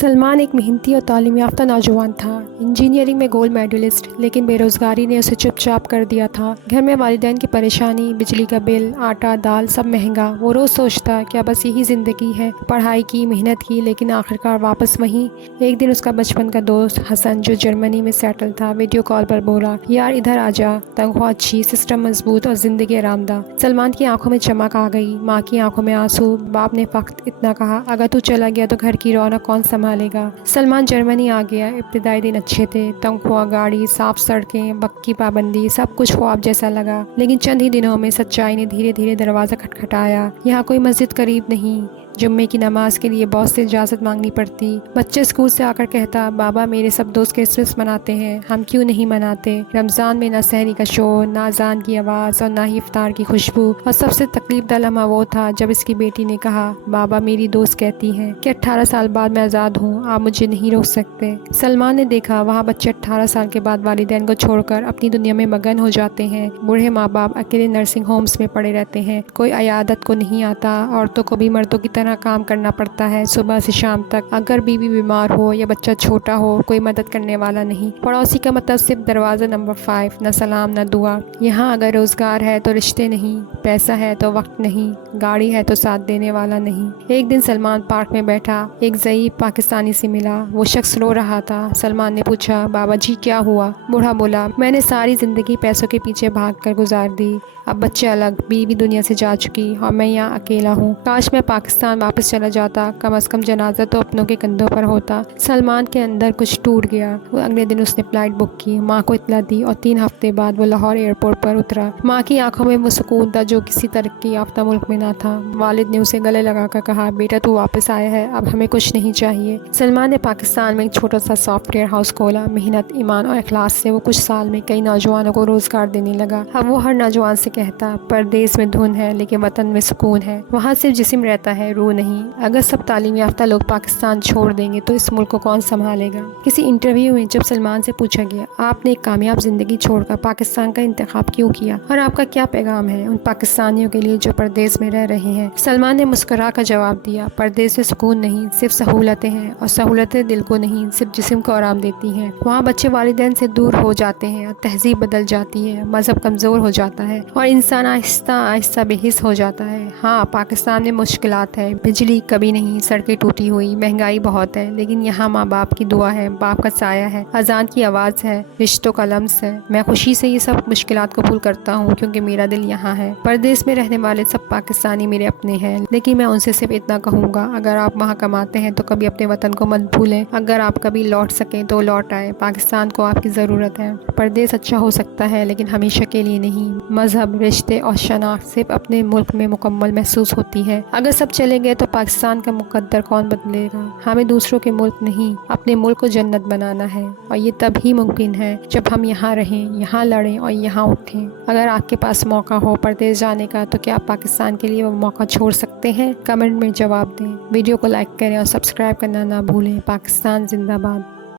سلمان ایک محنتی اور تعلیم یافتہ نوجوان تھا، انجینئرنگ میں گولڈ میڈلسٹ، لیکن بے روزگاری نے اسے چپ چاپ کر دیا تھا۔ گھر میں والدین کی پریشانی، بجلی کا بل، آٹا دال سب مہنگا۔ وہ روز سوچتا کیا بس یہی زندگی ہے؟ پڑھائی کی، محنت کی، لیکن آخرکار واپس وہیں۔ ایک دن اس کا بچپن کا دوست حسن، جو جرمنی میں سیٹل تھا، ویڈیو کال پر بولا، یار ادھر آ جا، تنخواہ اچھی، سسٹم مضبوط اور زندگی آرام دہ۔ سلمان کی آنکھوں میں چمک آ گئی، ماں کی آنکھوں میں آنسو۔ باپ نے فقط اتنا کہا، اگر تو چلا گیا تو گھر کی رونق کون سنبھالے گا؟ سلمان جرمنی آ گیا۔ ابتدائی دن اچھے تھے، تنخواہ، گاڑی، صاف سڑکیں، وقت کی پابندی، سب کچھ خواب جیسا لگا۔ لیکن چند ہی دنوں میں سچائی نے دھیرے دھیرے دروازہ کھٹکھٹایا۔ یہاں کوئی مسجد قریب نہیں، جمعے کی نماز کے لیے باس سے اجازت مانگنی پڑتی۔ بچے اسکول سے آ کر کہتا، بابا میرے سب دوست کرسمس مناتے ہیں، ہم کیوں نہیں مناتے؟ رمضان میں نہ سحری کا شور، نہ اذان کی آواز اور نہ ہی افطار کی خوشبو۔ اور سب سے تکلیف دہ لمحہ وہ تھا جب اس کی بیٹی نے کہا، بابا میری دوست کہتی ہے کہ 18 سال بعد میں آزاد ہوں، آپ مجھے نہیں روک سکتے۔ سلمان نے دیکھا وہاں بچے 18 سال کے بعد والدین کو چھوڑ کر اپنی دنیا میں مگن ہو جاتے ہیں۔ بوڑھے ماں باپ اکیلے نرسنگ ہومز میں پڑے رہتے ہیں، کوئی عیادت کو نہیں آتا، عورتوں کو بھی مردوں کی طرح کام کرنا پڑتا ہے صبح سے شام تک۔ اگر بیوی بیمار ہو یا بچہ چھوٹا ہو، کوئی مدد کرنے والا نہیں۔ پڑوسی کا مطلب صرف دروازہ نمبر 5، نہ سلام نہ دعا۔ یہاں اگر روزگار ہے تو رشتے نہیں، پیسہ ہے تو وقت نہیں، گاڑی ہے تو ساتھ دینے والا نہیں۔ ایک دن سلمان پارک میں بیٹھا، ایک ضعیف پاکستانی سے ملا۔ وہ شخص رو رہا تھا۔ سلمان نے پوچھا، بابا جی کیا ہوا؟ بوڑھا بولا، میں نے ساری زندگی پیسوں کے پیچھے بھاگ کر گزار دی، اب بچے الگ، بیوی دنیا سے جا چکی اور میں یہاں اکیلا ہوں۔ کاش میں پاکستان واپس چلا جاتا، کم از کم جنازہ تو اپنوں کے کندھوں پر ہوتا۔ سلمان کے اندر کچھ ٹوٹ گیا۔ اگلے دن اس نے فلائٹ بک کی، ماں کو اطلاع دی اور 3 ہفتے بعد وہ لاہور ایئرپورٹ پر اترا۔ ماں کی آنکھوں میں وہ سکون تھا جو کسی ترقی یافتہ ملک میں نہ تھا۔ والد نے اسے گلے لگا کر کہا، بیٹا تو واپس آیا ہے، اب ہمیں کچھ نہیں چاہیے۔ سلمان نے پاکستان میں ایک چھوٹا سا سافٹ ویئر ہاؤس کھولا۔ محنت، ایمان اور اخلاص سے وہ کچھ سال میں کئی نوجوانوں کو روزگار دینے لگا۔ اب وہ ہر نوجوان سے کہتا، پردیس میں دھن ہے لیکن وطن میں سکون ہے، وہاں صرف جسم رہتا ہے، روح نہیں۔ اگر سب تعلیم یافتہ لوگ پاکستان چھوڑ دیں گے تو اس ملک کو کون سنبھالے گا؟ کسی انٹرویو میں جب سلمان سے پوچھا گیا، آپ نے ایک کامیاب زندگی چھوڑ کر پاکستان کا انتخاب کیوں کیا اور آپ کا کیا پیغام ہے ان پاکستانیوں کے لیے جو پردیس میں رہ رہے ہیں؟ سلمان نے مسکرا کر جواب دیا، پردیس میں سکون نہیں، صرف سہولتیں ہیں، اور سہولتیں دل کو نہیں، صرف جسم کو آرام دیتی ہیں۔ وہاں بچے والدین سے دور ہو جاتے ہیں اور تہذیب بدل جاتی ہے، مذہب کمزور ہو جاتا ہے اور انسان آہستہ آہستہ بے حس ہو جاتا ہے۔ ہاں، پاکستان میں مشکلات ہے، بجلی کبھی نہیں، سڑکیں ٹوٹی ہوئی، مہنگائی بہت ہے، لیکن یہاں ماں باپ کی دعا ہے، باپ کا سایہ ہے، اذان کی آواز ہے، رشتوں کا لمس ہے۔ میں خوشی سے یہ سب مشکلات قبول کرتا ہوں کیونکہ میرا دل یہاں ہے۔ پردیس میں رہنے والے سب پاکستانی میرے اپنے ہیں، لیکن میں ان سے صرف اتنا کہوں گا، اگر آپ وہاں کماتے ہیں تو کبھی اپنے وطن کو مت بھولیں، اگر آپ کبھی لوٹ سکیں تو لوٹ آئیں، پاکستان کو آپ کی ضرورت ہے۔ پردیس اچھا ہو سکتا ہے لیکن ہمیشہ کے لیے نہیں۔ مذہب، رشتے اور شناخت صرف اپنے ملک میں مکمل محسوس ہوتی ہے۔ اگر سب چلے گئے تو پاکستان کا مقدر کون بدلے گا؟ ہمیں دوسروں کے ملک نہیں، اپنے ملک کو جنت بنانا ہے، اور یہ تب ہی ممکن ہے جب ہم یہاں رہیں، یہاں لڑیں اور یہاں اٹھیں۔ اگر آپ کے پاس موقع ہو پردیس جانے کا تو کیا آپ پاکستان کے لیے وہ موقع چھوڑ سکتے ہیں؟ کمنٹ میں جواب دیں، ویڈیو کو لائک کریں اور سبسکرائب کرنا نہ بھولیں۔ پاکستان زندہ باد۔